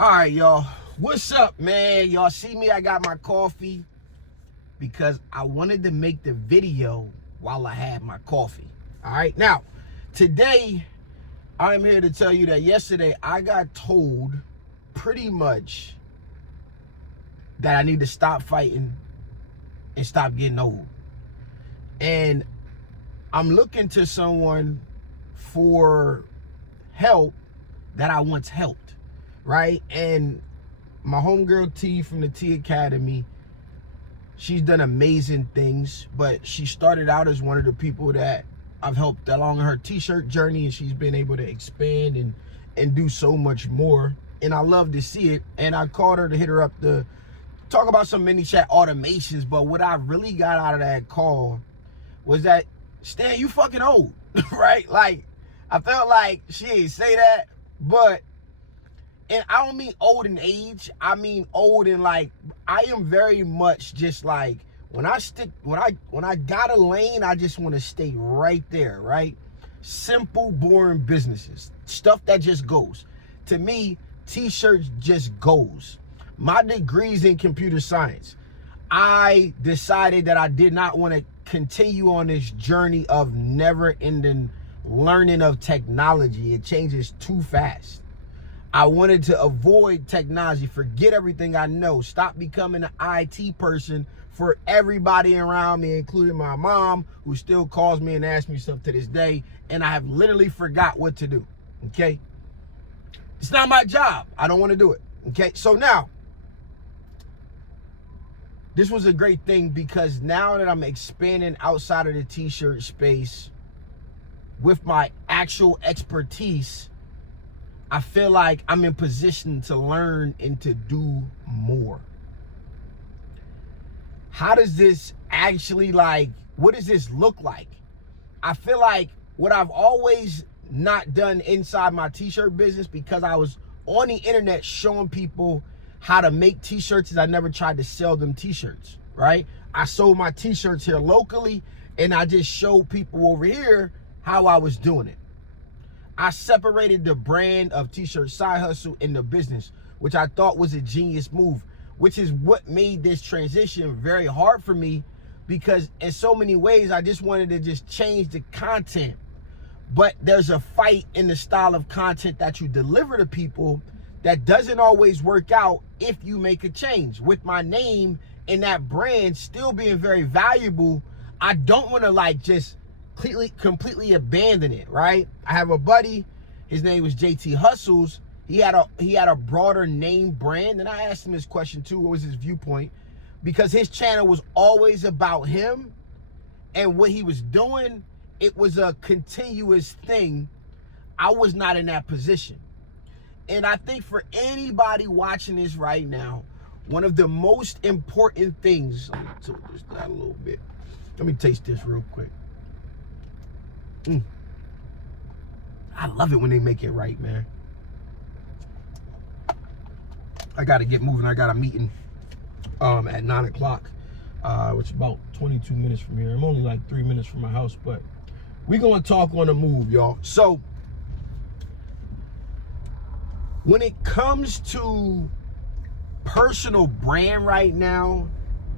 All right, y'all. What's up, man? Y'all see me? I got my coffee because I wanted to make the video while I had my coffee. All right. Now, today, I'm here to tell you that yesterday I got told pretty much that I need to stop fighting and stop getting old. And I'm looking to someone for help that I once helped, right? And my homegirl T from the T Academy, she's done amazing things, but she started out as one of the people that I've helped along her t-shirt journey, and she's been able to expand and do so much more. And I love to see it. And I called her to hit her up to talk about some mini chat automations. But what I really got out of that call was that, Stan, you fucking old, right? Like, I felt like she ain't say that, but, and I don't mean old in age, I mean old in like, I am very much just like, when I got a lane, I just want to stay right there, right? Simple, boring businesses, stuff that just goes. To me, t-shirts just goes. My degree's in computer science. I decided that I did not want to continue on this journey of never-ending learning of technology. It changes too fast. I wanted to avoid technology, forget everything I know, stop becoming an IT person for everybody around me, including my mom, who still calls me and asks me stuff to this day, and I have literally forgot what to do, okay? It's not my job. I don't want to do it, okay? So now, this was a great thing because now that I'm expanding outside of the t-shirt space with my actual expertise, I feel like I'm in position to learn and to do more. How does this actually, like, what does this look like? I feel like what I've always not done inside my t-shirt business, because I was on the internet showing people how to make t-shirts, is I never tried to sell them t-shirts, right? I sold my t-shirts here locally, and I just showed people over here how I was doing it. I separated the brand of t-shirt side hustle and the business, which I thought was a genius move, which is what made this transition very hard for me, because in so many ways, I just wanted to just change the content. But there's a fight in the style of content that you deliver to people that doesn't always work out if you make a change. With my name and that brand still being very valuable, I don't want to like just completely abandon it, right? I have a buddy, his name was JT Hustles. He had a broader name brand, and I asked him this question too, what was his viewpoint? Because his channel was always about him and what he was doing. It was a continuous thing. I was not in that position. And I think for anybody watching this right now, one of the most important things, let me tilt this down a little bit. Let me taste this real quick. I love it when they make it right, man. I got to get moving. I got a meeting at 9 o'clock, which is about 22 minutes from here. I'm only like 3 minutes from my house, but we're going to talk on the move, y'all. So when it comes to personal brand right now,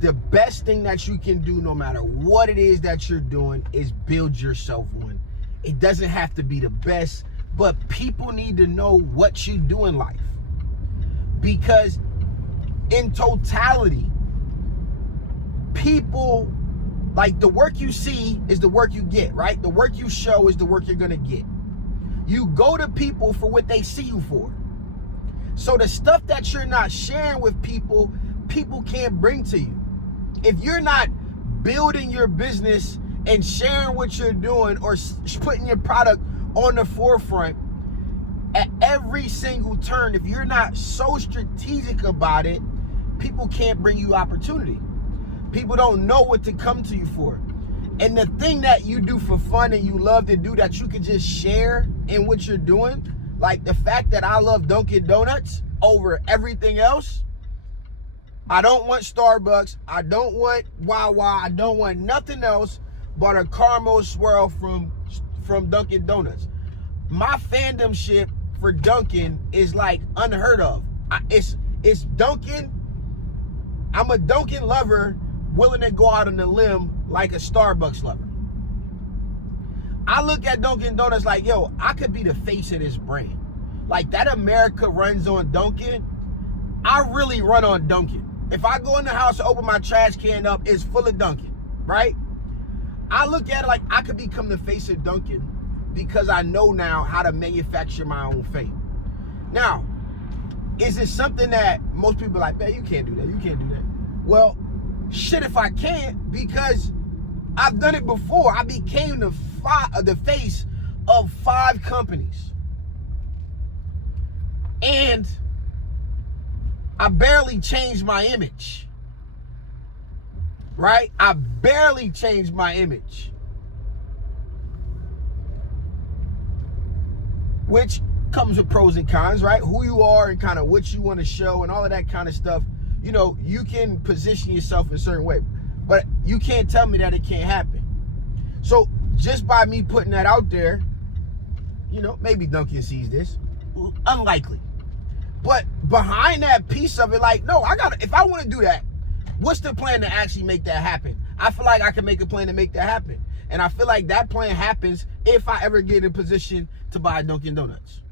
the best thing that you can do, no matter what it is that you're doing, is build yourself one. It doesn't have to be the best, but people need to know what you do in life. Because in totality, people, like, the work you see is the work you get, right? The work you show is the work you're gonna get. You go to people for what they see you for. So the stuff that you're not sharing with people, people can't bring to you. If you're not building your business and sharing what you're doing or putting your product on the forefront at every single turn, if you're not so strategic about it, people can't bring you opportunity. People don't know what to come to you for. And the thing that you do for fun and you love to do that you can just share in what you're doing, like the fact that I love Dunkin' Donuts over everything else. I don't want Starbucks. I don't want Wawa. I don't want nothing else but a caramel swirl from Dunkin' Donuts. My fandomship for Dunkin' is like unheard of. It's Dunkin'. I'm a Dunkin' lover, willing to go out on a limb like a Starbucks lover. I look at Dunkin' Donuts like, yo, I could be the face of this brand. Like, that America runs on Dunkin'. I really run on Dunkin'. If I go in the house and open my trash can up, it's full of Dunkin', right? I look at it like I could become the face of Dunkin' because I know now how to manufacture my own fame. Now, is it something that most people are like, man, you can't do that, you can't do that? Well, shit if I can't, because I've done it before. I became the face of 5 companies. And I barely changed my image. Right? I barely changed my image. Which comes with pros and cons, right? Who you are and kind of what you want to show and all of that kind of stuff. You know, you can position yourself in a certain way, but you can't tell me that it can't happen. So just by me putting that out there, you know, maybe Duncan sees this. Unlikely. But behind that piece of it, like, no, if I want to do that, what's the plan to actually make that happen? I feel like I can make a plan to make that happen. And I feel like that plan happens if I ever get in position to buy Dunkin' Donuts.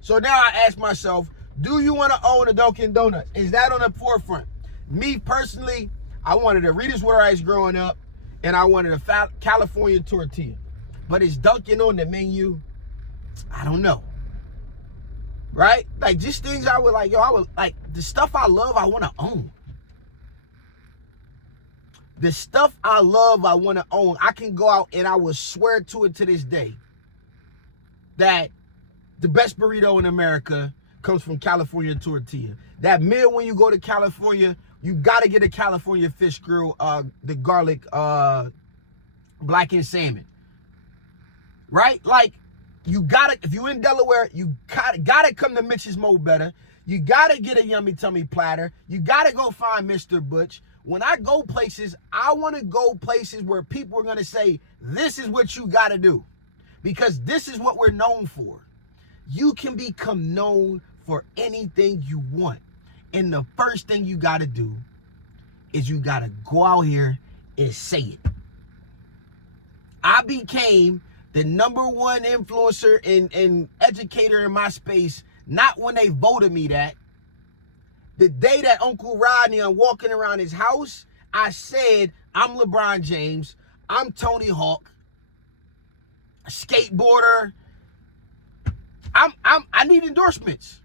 So now I ask myself, do you want to own a Dunkin' Donuts? Is that on the forefront? Me personally, I wanted a Rita's Water Ice growing up, and I wanted a California tortilla. But is Dunkin' on the menu? I don't know. Right? Like, just things I would like, yo, I would like the stuff I love, I want to own. The stuff I love, I want to own. I can go out and I will swear to it to this day that the best burrito in America comes from California tortilla. That meal when you go to California, you got to get a California fish grill, the garlic blackened salmon. Right? Like, you gotta, if you're in Delaware, you gotta come to Mitch's Mo Better. You gotta get a Yummy Tummy platter. You gotta go find Mr. Butch. When I go places, I want to go places where people are going to say, this is what you got to do. Because this is what we're known for. You can become known for anything you want. And the first thing you got to do is you got to go out here and say it. I became the #1 influencer and educator in my space, not when they voted me that. The day that Uncle Rodney, I'm walking around his house, I said, I'm LeBron James, I'm Tony Hawk, a skateboarder. I need endorsements.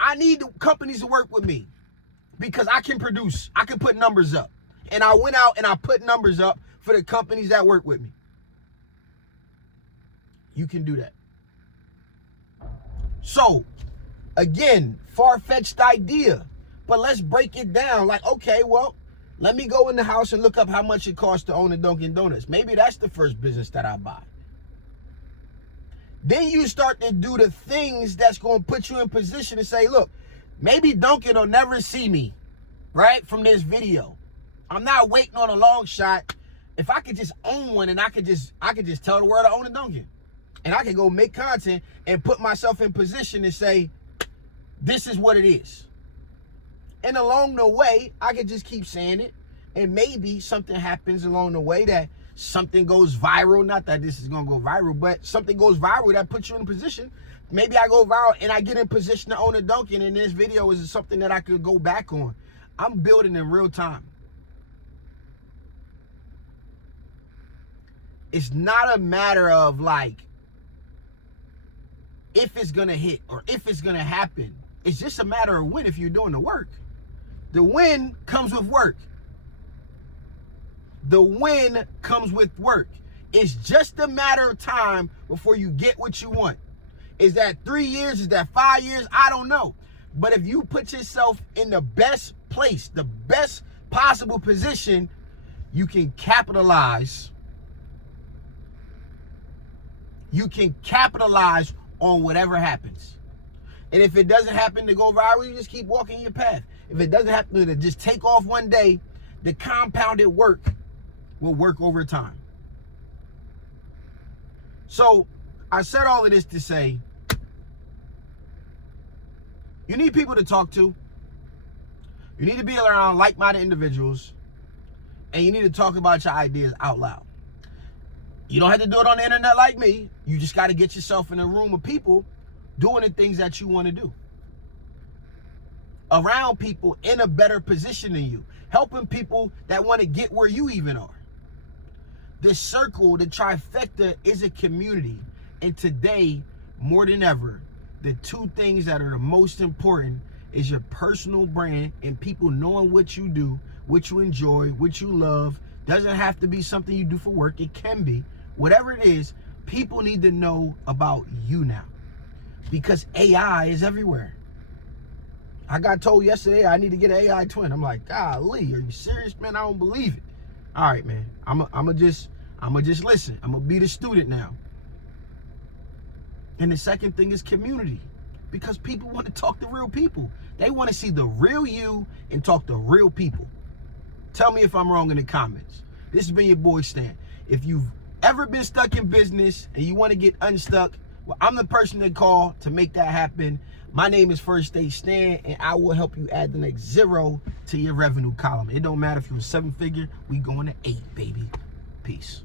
I need companies to work with me because I can produce, I can put numbers up. And I went out and I put numbers up for the companies that work with me. You can do that. So, again, far-fetched idea, but let's break it down. Like, okay, well, let me go in the house and look up how much it costs to own a Dunkin' Donuts. Maybe that's the first business that I buy. Then you start to do the things that's going to put you in position to say, look, maybe Dunkin' will never see me, right, from this video. I'm not waiting on a long shot. If I could just own one and I could just tell the world I own a Dunkin'. And I can go make content and put myself in position to say, this is what it is. And along the way, I can just keep saying it. And maybe something happens along the way that something goes viral. Not that this is going to go viral, but something goes viral that puts you in a position. Maybe I go viral and I get in position to own a Dunkin', and this video is something that I could go back on. I'm building in real time. It's not a matter of like, if it's going to hit or if it's going to happen. It's just a matter of when if you're doing the work. The win comes with work. The win comes with work. It's just a matter of time before you get what you want. Is that 3 years? Is that 5 years? I don't know. But if you put yourself in the best place, the best possible position, you can capitalize. You can capitalize on whatever happens. And if it doesn't happen to go viral, you just keep walking your path. If it doesn't happen to just take off one day, the compounded work will work over time. So I said all of this to say, You need people to talk to. You need to be around like-minded individuals. And you need to talk about your ideas out loud. You don't have to do it on the internet like me. You just got to get yourself in a room of people doing the things that you want to do. Around people in a better position than you. Helping people that want to get where you even are. The circle, the trifecta, is a community. And today, more than ever, the two things that are the most important is your personal brand and people knowing what you do, what you enjoy, what you love. Doesn't have to be something you do for work. It can be. Whatever it is, people need to know about you now. Because AI is everywhere. I got told yesterday I need to get an AI twin. I'm like, golly, are you serious, man? I don't believe it. All right, man. I'ma just listen. I'm gonna be the student now. And the second thing is community. Because people want to talk to real people. They want to see the real you and talk to real people. Tell me if I'm wrong in the comments. This has been your boy Stan. If you've ever been stuck in business and you want to get unstuck, well, I'm the person to call to make that happen. My name is First State Stan, and I will help you add the next 0 to your revenue column. It don't matter if you're a 7-figure, we going to 8, baby. Peace.